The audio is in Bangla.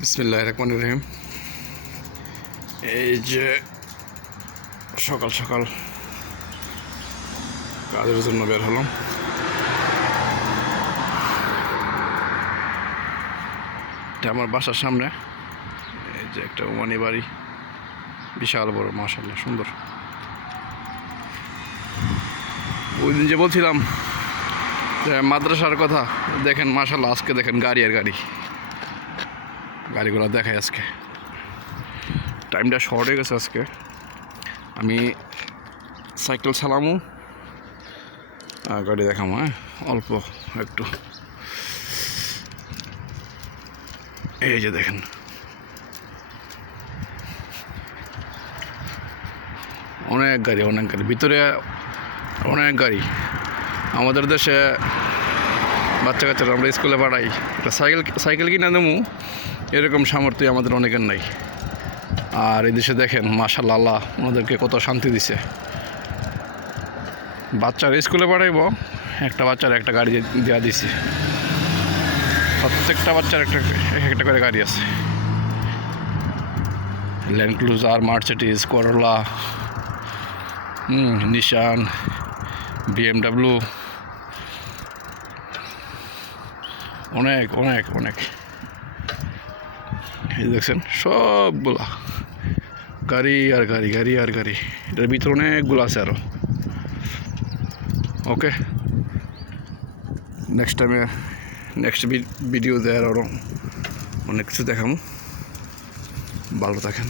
বিসমিল্লাহির রহমানির রহিম। এই যে সকাল সকাল কাজের জন্য বের হলাম। এটা আমার বাসার সামনে। এই যে একটা ওমানি বাড়ি, বিশাল বড়, মাশাআল্লাহ সুন্দর। ওই দিন যে বলছিলাম যে মাদ্রাসার কথা, দেখেন মাশাআল্লাহ আজকে দেখেন গাড়ি আর গাড়ি, গাড়িগুলো দেখায়। আজকে টাইমটা শর্ট হয়ে গেছে। আজকে আমি সাইকেল চালামু আর গাড়ি দেখামো, অল্প একটু। এই যে দেখেন অনেক গাড়ি, অনেক গাড়ি ভিতরে, অনেক গাড়ি। আমাদের দেশে বাচ্চা কাচ্চারা আমরা স্কুলে পাঠাই, একটা সাইকেল কিনে দেবো এরকম সামর্থ্য আমাদের অনেকের নাই। আর এই দেশে দেখেন মাশাআল্লাহ, আল্লাহ ওনাদেরকে কত শান্তি দিছে। বাচ্চারা স্কুলে পাঠাইব, একটা বাচ্চার একটা গাড়ি দেওয়া দিছে। প্রত্যেকটা বাচ্চার একটা করে গাড়ি আছে। ল্যান্ড ক্রুজার, মার্সিডিজ, করোলা, নিশান, BMW, অনেক অনেক অনেক। এই দেখছেন সবগুলা গাড়ি আর গাড়ি, গাড়ি আর গাড়ি। এটার ভিতরে অনেকগুলো আছে আরও। ওকে, নেক্সট ভিডিও দেওয়ার আরও অনেক কিছু দেখাবো। ভালো থাকেন।